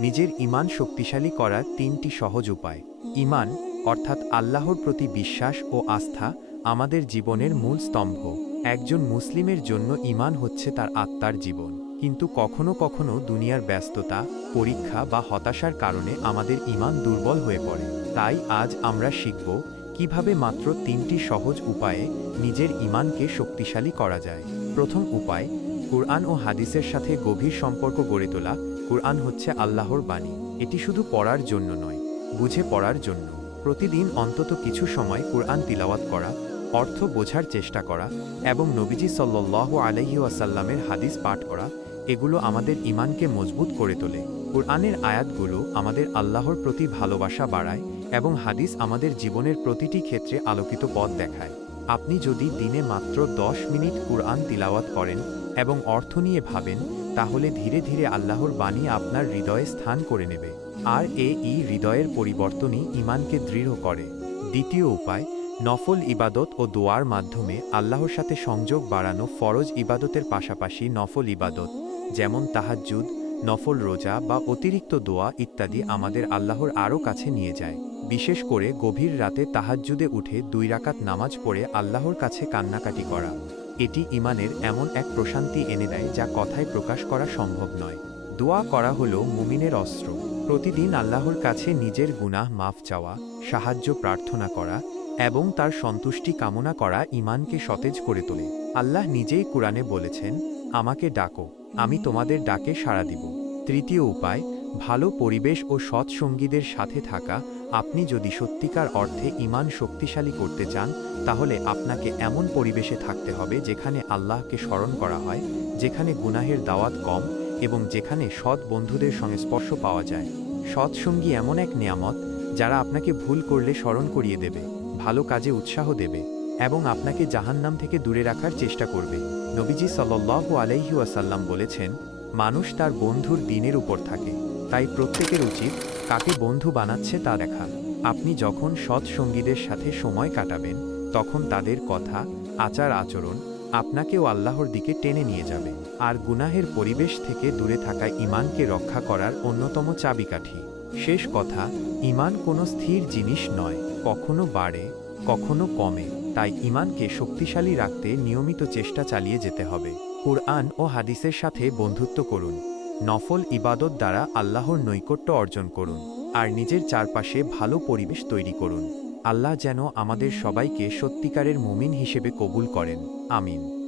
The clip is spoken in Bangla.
নিজের ইমান শক্তিশালী করার তিনটি সহজ উপায়। ইমান অর্থাৎ আল্লাহর প্রতি বিশ্বাস ও আস্থা, আমাদের জীবনের মূল স্তম্ভ। একজন মুসলিমের জন্য ইমান হচ্ছে তার আত্মার জীবন। কিন্তু কখনো কখনো দুনিয়ার ব্যস্ততা, পরীক্ষা বা হতাশার কারণে আমাদের ইমান দুর্বল হয়ে পড়ে। তাই আজ আমরা শিখব কীভাবে মাত্র তিনটি সহজ উপায়ে নিজের ইমানকে শক্তিশালী করা যায়। প্রথম উপায় কুরআন ও হাদিসের সাথে গভীর সম্পর্ক গড়ে তোলা, কুরআন হচ্ছে আল্লাহর বাণী। এটি শুধু পড়ার জন্য নয়, বুঝে পড়ার জন্য। প্রতিদিন অন্তত কিছু সময় কুরআন তিলাওয়াত করা, অর্থ বোঝার চেষ্টা করা এবং নবীজি সাল্লাহ আলহি ওয়াসাল্লামের হাদিস পাঠ করা, এগুলো আমাদের ইমানকে মজবুত করে তোলে। কুরআনের আয়াতগুলো আমাদের আল্লাহর প্রতি ভালোবাসা বাড়ায় এবং হাদিস আমাদের জীবনের প্রতিটি ক্ষেত্রে আলোকিত পথ দেখায়। আপনি যদি দিনে মাত্র দশ মিনিট কুরআন তিলাওয়াত করেন এবং অর্থ নিয়ে ভাবেন, তাহলে ধীরে ধীরে আল্লাহর বাণী আপনার হৃদয়ে স্থান করে নেবে। আর এ ই হৃদয়ের পরিবর্তনই ইমানকে দৃঢ় করে। দ্বিতীয় উপায়, নফল ইবাদত ও দোয়ার মাধ্যমে আল্লাহর সাথে সংযোগ বাড়ানো ফরজ ইবাদতের পাশাপাশি নফল ইবাদত, যেমন তাহাজ্জুদ নফল রোজা বা অতিরিক্ত দোয়া ইত্যাদি আমাদের আল্লাহর আরও কাছে নিয়ে যায়। বিশেষ করে গভীর রাতে তাহাজ্জুদে উঠে দুই রাকাত নামাজ পড়ে আল্লাহর কাছে কান্নাকাটি করা। এটি ইমানের এমন এক প্রশান্তি এনে দেয় যা কথায় প্রকাশ করা সম্ভব নয়। দোয়া করা হলো মুমিনের অস্ত্র। প্রতিদিন আল্লাহর কাছে নিজের গুনাহ মাফ চাওয়া, সাহায্য প্রার্থনা করা এবং তার সন্তুষ্টি কামনা করা ইমানকে সতেজ করে তোলে। আল্লাহ নিজেই কোরআনে বলেছেন, আমাকে ডাকো। আমি তোমাদের ডাকে সাড়া দিব। তৃতীয় উপায়, ভালো পরিবেশ ও সৎসঙ্গীদের সাথে থাকা। আপনি যদি সত্যিকার অর্থে ইমান শক্তিশালী করতে চান, তাহলে আপনাকে এমন পরিবেশে থাকতে হবে যেখানে আল্লাহকে স্মরণ করা হয়, যেখানে গুনাহের দাওয়াত কম এবং যেখানে সৎ বন্ধুদের সংস্পর্শ পাওয়া যায়। সৎসঙ্গী এমন এক নিয়ামত, যারা আপনাকে ভুল করলে স্মরণ করিয়ে দেবে, ভালো কাজে উৎসাহ দেবে। এবং আপনাকে জাহান্নাম থেকে দূরে রাখার চেষ্টা করবে। নবীজি সাল্লাহ আলাইহি ওয়াসাল্লাম বলেছেন, মানুষ তার বন্ধুর দিনের উপর থাকে, তাই প্রত্যেকের উচিত কাকে বন্ধু বানাচ্ছে তা দেখা। আপনি যখন সৎ সঙ্গীদের সাথে সময় কাটাবেন, তখন তাদের কথা, আচার, আচরণ আপনাকেও আল্লাহর দিকে টেনে নিয়ে যাবে। আর গুনাহের পরিবেশ থেকে দূরে থাকা ইমানকে রক্ষা করার অন্যতম চাবিকাঠি। শেষ কথা ইমান কোনো স্থির জিনিস নয়, কখনো বাড়ে কখনো কমে, তাই ইমানকে শক্তিশালী রাখতে নিয়মিত চেষ্টা চালিয়ে যেতে হবে। কুরআন ও হাদিসের সাথে বন্ধুত্ব করুন। নফল ইবাদত দ্বারা আল্লাহর নৈকট্য অর্জন করুন। আর নিজের চারপাশে ভালো পরিবেশ তৈরি করুন। আল্লাহ যেন আমাদের সবাইকে সত্যিকারের মুমিন হিসেবে কবুল করেন। আমিন।